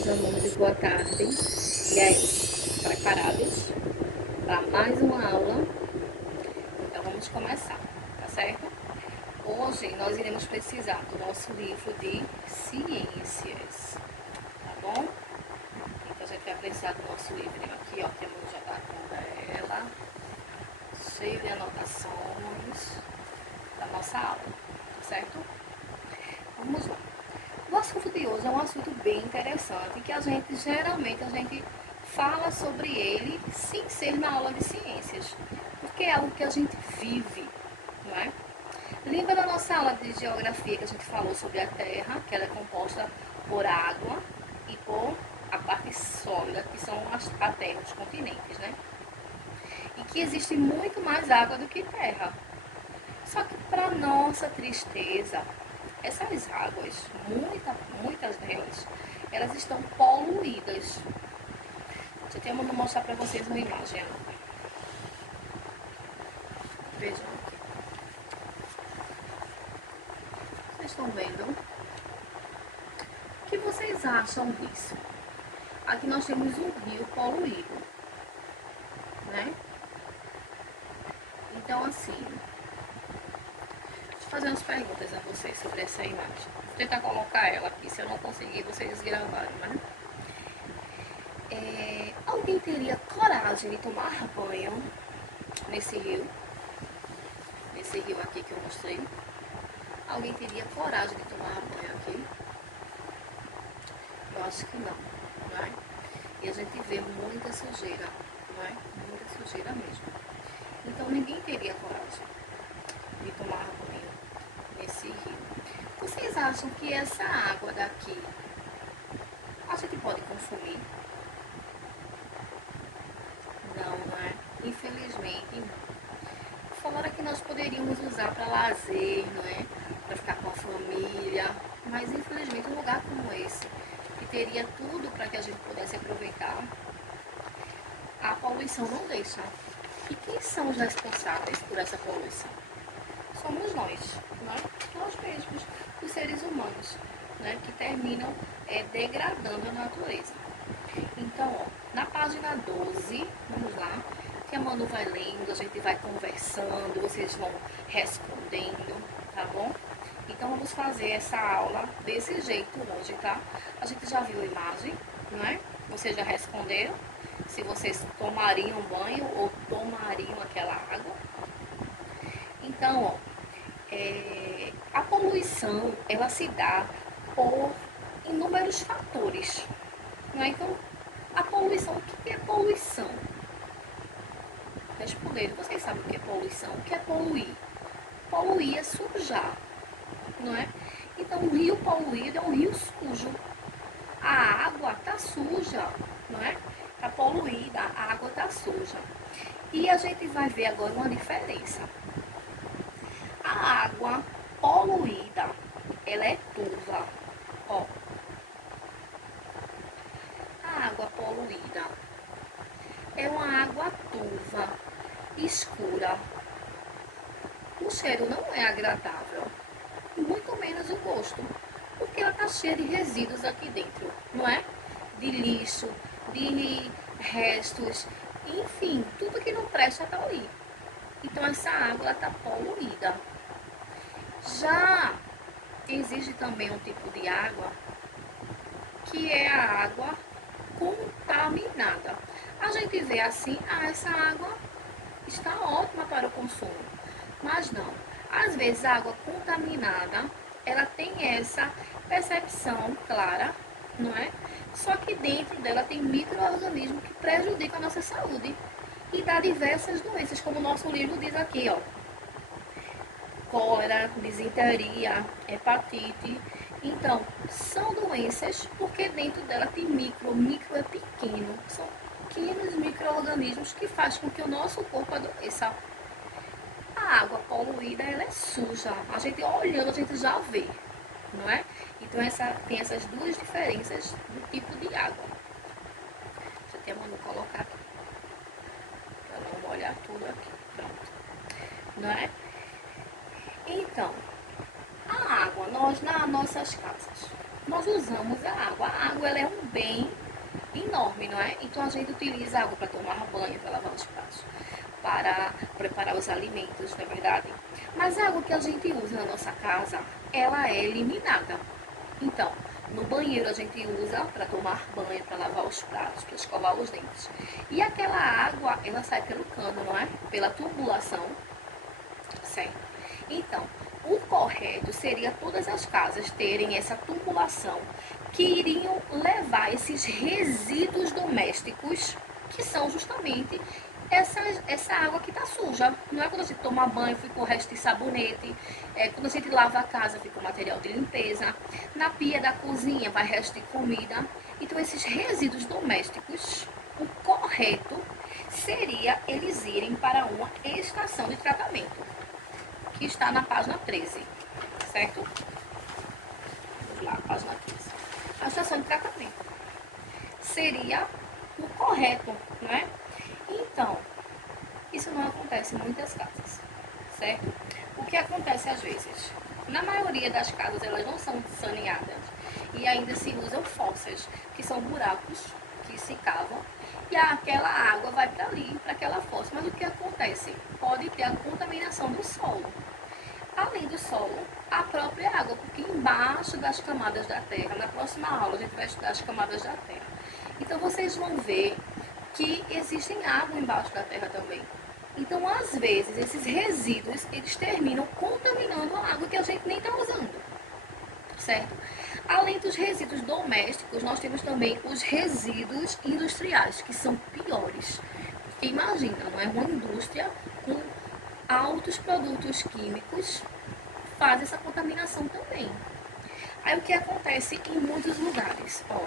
meus amores, boa tarde. E aí, preparados para mais uma aula? Então vamos começar, tá certo? Hoje nós iremos precisar do nosso livro de ciências, tá bom? Então a gente vai precisar do nosso livrinho aqui, ó, que a mãe já tá com ela, cheio de anotações da nossa aula, tá certo? Vamos lá. O assunto de hoje é um assunto bem interessante, que geralmente a gente fala sobre ele sem ser na aula de ciências, porque é algo que a gente vive, não é? Lembra da nossa aula de geografia que a gente falou sobre a Terra, que ela é composta por água e por a parte sólida, que são a Terra, os continentes, né? E que existe muito mais água do que terra. Só que, para nossa tristeza, essas águas, muitas delas, elas estão poluídas. Eu vou mostrar para vocês uma imagem. Vejam aqui. Vocês estão vendo? O que vocês acham disso? Aqui nós temos um rio poluído, né? Então, assim, deixa eu fazer umas perguntas a vocês sobre essa imagem. Vou tentar colocar ela aqui, se eu não conseguir, vocês gravaram, né? Alguém teria coragem de tomar banho nesse rio? Nesse rio aqui que eu mostrei? Alguém teria coragem de tomar banho aqui? Eu acho que não, não é? E a gente vê muita sujeira, não é? Muita sujeira mesmo. Então ninguém teria coragem de tomar banho nesse rio. Vocês acham que essa água daqui a gente pode consumir? Não, não é? Infelizmente não. Fora que nós poderíamos usar para lazer, não é? Para ficar com a família. Mas infelizmente um lugar como esse, que teria tudo para que a gente pudesse aproveitar, a poluição não deixa. E quem são os responsáveis por essa poluição? Somos nós, né? Nós mesmos, os seres humanos, né? Que terminam degradando a natureza. Então, ó, na página 12, vamos lá, que a Manu vai lendo, a gente vai conversando, vocês vão respondendo, tá bom? Então, vamos fazer essa aula desse jeito hoje, tá? A gente já viu a imagem, não é? Vocês já responderam se vocês tomariam banho ou tomariam aquela água. Então, ó, a poluição, ela se dá por inúmeros fatores, não é? Então, a poluição, o que é poluição? Respondendo, vocês sabem o que é poluição? O que é poluir? Poluir é sujar, não é? Então, um rio poluído é um rio sujo. A água está suja, não é? Está poluída, a água está suja. E a gente vai ver agora uma diferença. A água poluída, ela é turva, ó. A água poluída é uma água turva, escura. O cheiro não é agradável, muito menos o gosto, porque ela está cheia de resíduos aqui dentro, não é? De lixo, de restos, enfim, tudo que não presta está ali. Então essa água está poluída. Já existe também um tipo de água que é a água contaminada. A gente vê assim, essa água está ótima para o consumo, mas não. Às vezes a água contaminada, ela tem essa percepção clara, não é? Só que dentro dela tem micro-organismos que prejudicam a nossa saúde e dá diversas doenças, como o nosso livro diz aqui, ó. Cólera, disenteria, hepatite. Então, são doenças porque dentro dela tem micro é pequeno. São pequenos micro-organismos que fazem com que o nosso corpo adoeça. A água poluída, ela é suja. A gente olhando, a gente já vê, não é? Então, tem essas duas diferenças do tipo de água. Deixa eu até Manu colocar aqui, para não molhar tudo aqui. Pronto. Não é? Então, a água, nós nas nossas casas, nós usamos a água. A água, ela é um bem enorme, não é? Então a gente utiliza a água para tomar banho, para lavar os pratos, para preparar os alimentos, não é verdade? Mas a água que a gente usa na nossa casa, ela é eliminada. Então, no banheiro a gente usa para tomar banho, para lavar os pratos, para escovar os dentes. E aquela água, ela sai pelo cano, não é? Pela tubulação, certo? Então, o correto seria todas as casas terem essa tubulação que iriam levar esses resíduos domésticos, que são justamente essa água que está suja. Não é quando a gente toma banho, fica o resto de sabonete. Quando a gente lava a casa, fica o material de limpeza. Na pia da cozinha vai resto de comida. Então, esses resíduos domésticos, o correto seria eles irem para uma estação de tratamento, que está na página 13, certo? Vamos lá, página 13. A estação de tratamento seria o correto, não é? Então, isso não acontece em muitas casas, certo? O que acontece às vezes? Na maioria das casas, elas não são saneadas e ainda se usam fossas, que são buracos que se cavam e aquela água vai para ali, para aquela fossa. Mas o que acontece? Pode ter a contaminação do solo. Além do solo, a própria água, porque embaixo das camadas da terra, na próxima aula a gente vai estudar as camadas da terra. Então vocês vão ver que existem água embaixo da terra também. Então, às vezes, esses resíduos, eles terminam contaminando a água que a gente nem está usando, certo? Além dos resíduos domésticos, nós temos também os resíduos industriais, que são piores. Porque imagina, não é uma indústria com altos produtos químicos, faz essa contaminação também. Aí o que acontece em muitos lugares? Ó,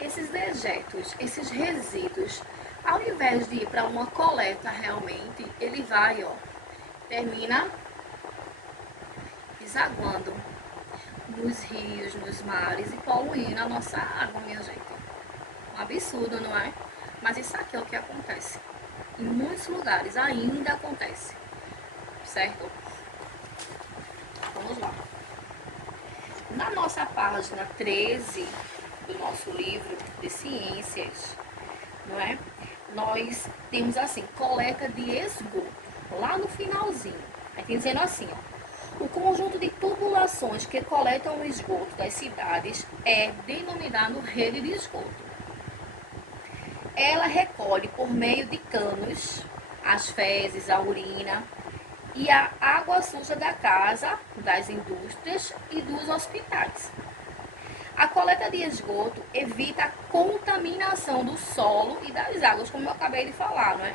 esses dejetos, esses resíduos, ao invés de ir para uma coleta realmente, ele vai, ó, termina desaguando nos rios, nos mares e poluindo a nossa água, minha gente. Um absurdo, não é? Mas isso aqui é o que acontece. Em muitos lugares ainda acontece, certo? Vamos lá. Na nossa página 13 do nosso livro de ciências, não é? Nós temos assim, coleta de esgoto, lá no finalzinho. Aí tem dizendo assim, ó, o conjunto de tubulações que coletam o esgoto das cidades é denominado rede de esgoto. Ela recolhe por meio de canos as fezes, a urina e a água suja da casa, das indústrias e dos hospitais. A coleta de esgoto evita a contaminação do solo e das águas, como eu acabei de falar, não é?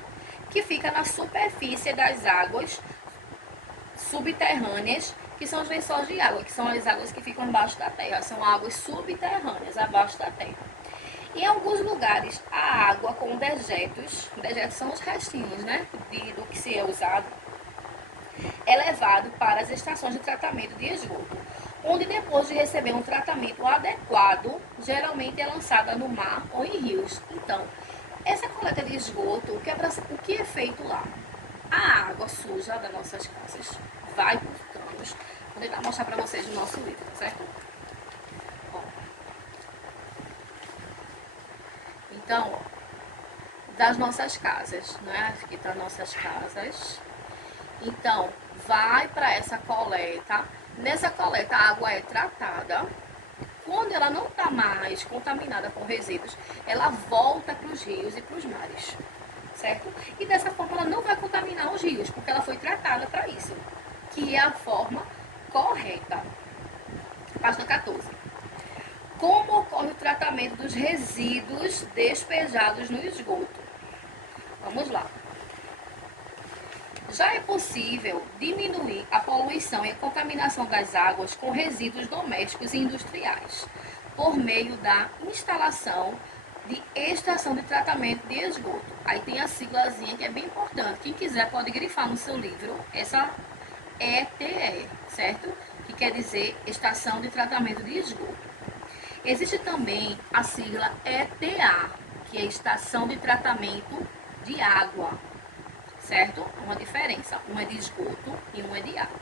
Que fica na superfície das águas subterrâneas, que são os lençóis de água, que são as águas que ficam embaixo da terra, são águas subterrâneas, abaixo da terra. Em alguns lugares, a água com dejetos são os restinhos, né, do que se é usado, é levado para as estações de tratamento de esgoto, onde depois de receber um tratamento adequado, geralmente é lançada no mar ou em rios. Então, essa coleta de esgoto, o que é feito lá? A água suja das nossas casas vai por canos. Vou tentar mostrar para vocês no nosso livro, tá certo? Ó. Então, ó, das nossas casas, né? Aqui tá nossas casas. Então, vai para essa coleta. Nessa coleta, a água é tratada. Quando ela não está mais contaminada com resíduos, ela volta para os rios e para os mares, certo? E dessa forma ela não vai contaminar os rios, porque ela foi tratada para isso, que é a forma correta. Página 14. Como ocorre o tratamento dos resíduos despejados no esgoto? Vamos lá. Já é possível diminuir a poluição e a contaminação das águas com resíduos domésticos e industriais, por meio da instalação de estação de tratamento de esgoto. Aí tem a siglazinha que é bem importante. Quem quiser pode grifar no seu livro essa ETE, certo? Que quer dizer Estação de Tratamento de Esgoto. Existe também a sigla ETA, que é Estação de Tratamento de Água. Certo? Uma diferença. Uma é de esgoto e uma é de água.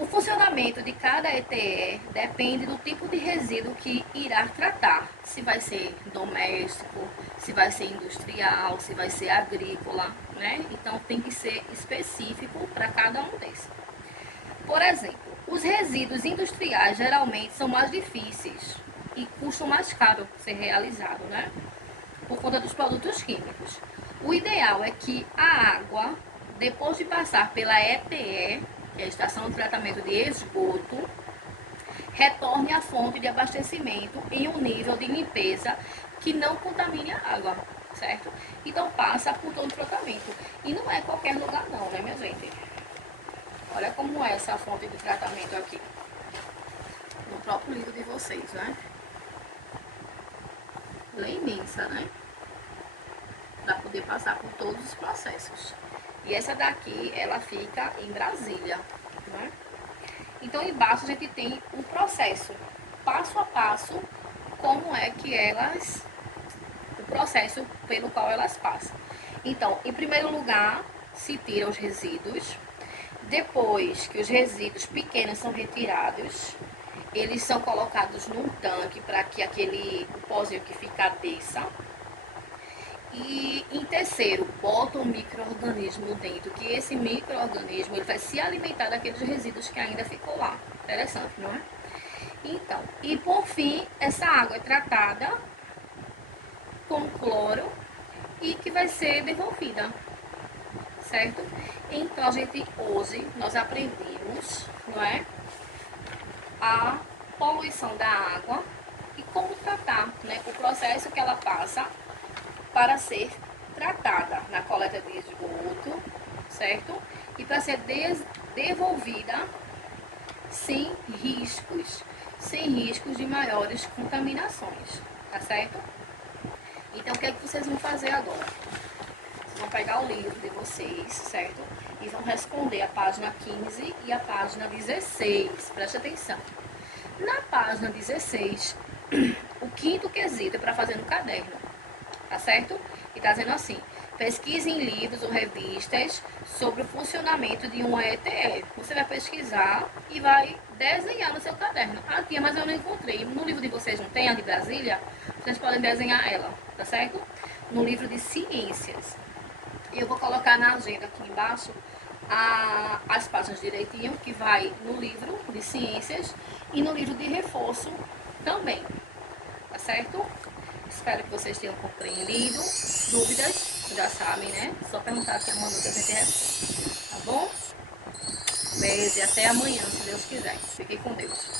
O funcionamento de cada ETE depende do tipo de resíduo que irá tratar. Se vai ser doméstico, se vai ser industrial, se vai ser agrícola, né? Então tem que ser específico para cada um desses. Por exemplo, os resíduos industriais geralmente são mais difíceis e custam mais caro ser realizado, né? Por conta dos produtos químicos. O ideal é que a água, depois de passar pela ETE, que é a Estação de Tratamento de Esgoto, retorne à fonte de abastecimento em um nível de limpeza que não contamine a água, certo? Então passa por todo o tratamento. E não é qualquer lugar não, né, minha gente? Olha como é essa fonte de tratamento aqui. No próprio livro de vocês, né? Ela é imensa, né? Para poder passar por todos os processos. E essa daqui, ela fica em Brasília, né? Então, embaixo a gente tem um processo, passo a passo, como é que elas, o processo pelo qual elas passam. Então, em primeiro lugar, se tira os resíduos. Depois que os resíduos pequenos são retirados, eles são colocados num tanque para que aquele pozinho que fica desça. E em terceiro, bota um micro-organismo dentro, que esse micro-organismo ele vai se alimentar daqueles resíduos que ainda ficou lá. Interessante, não é? Então, e por fim, essa água é tratada com cloro e que vai ser devolvida, certo? Então, a gente hoje, nós aprendemos, não é? A poluição da água e como tratar, né? O processo que ela passa para ser tratada na coleta de esgoto, certo? E para ser devolvida sem riscos de maiores contaminações, tá certo? Então, o que é que vocês vão fazer agora? Vocês vão pegar o livro de vocês, certo? E vão responder a página 15 e a página 16, preste atenção. Na página 16, o quinto quesito é para fazer no caderno, tá certo? E tá dizendo assim, pesquise em livros ou revistas sobre o funcionamento de uma ETE. Você vai pesquisar e vai desenhar no seu caderno. Ah, tia, mas eu não encontrei. No livro de vocês não tem, a de Brasília? Vocês podem desenhar ela, tá certo? No livro de ciências. Eu vou colocar na agenda aqui embaixo as páginas direitinho, que vai no livro de ciências e no livro de reforço também, tá certo? Espero que vocês tenham compreendido. Dúvidas, já sabem, né? Só perguntar se uma dúvida a gente responde, tá bom? Beijo e até amanhã, se Deus quiser. Fiquem com Deus.